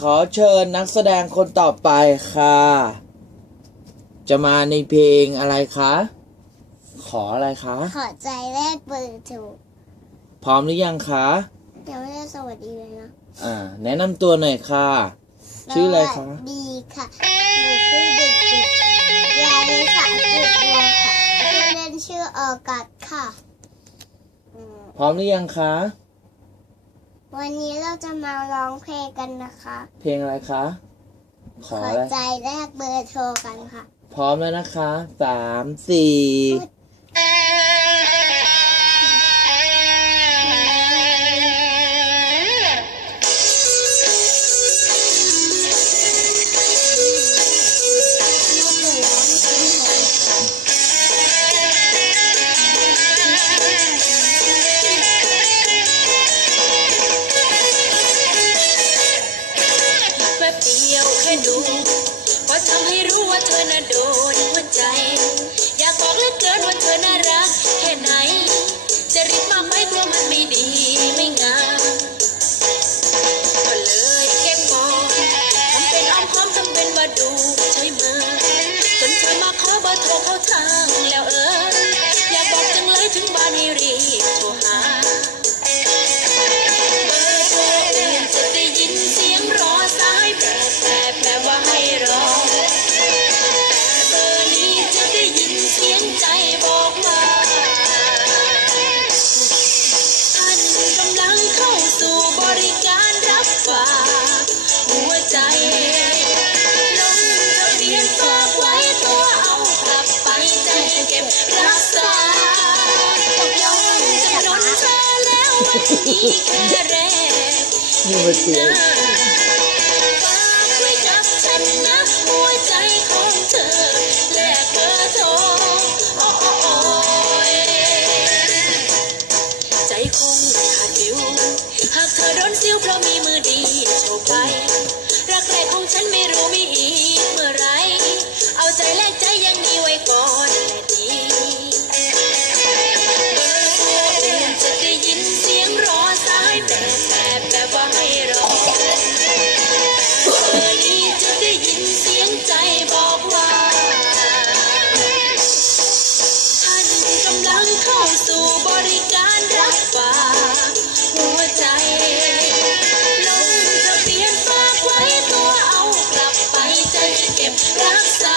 ขอเชิญนักแสดงคนต่อไปค่ะ จะมาในเพลงอะไรคะ ขออะไรคะ ขอใจแรกเบอร์ถูกพร้อมหรือยังคะยังไม่ได้สวัสดีเลยนะอ่า แนะนำตัวหน่อยค่ะ ชื่ออะไรสคะวัสดีค่ะหนูชื่อเด็กจิตยานิสาจิตวงศ์ค่ะชื่อเล่นชื่อออกัสค่ะอืมพร้อมหรือยังคะ วันนี้เราจะมาร้องเพลงกันนะคะ เพลงอะไรคะขขอออะไรใจแรกเบอร์โทรกันค่ะ พร้อมแล้วนะคะ สามสี่ลูก ดียวแค่ดูก็ทำให้รู้ว่าเธอน่ะโดนหัวใจ อยากบอกเหลือเกินว่าเธอน่ารักแค่ไหน จะรีบมากไหมกลัวมันไม่ดีไม่งามก็เลยเก็บกอนทำเป็นอ้อมค้อมทำเป็นว่าดูใช่ไหมจนเธอมาขอเบอร์โทรเข้าทางแล้วเออ อโดนซิวเพราะมีมือดีโชว์ไปรักแรกของฉันไม่รู้มีอี ใจ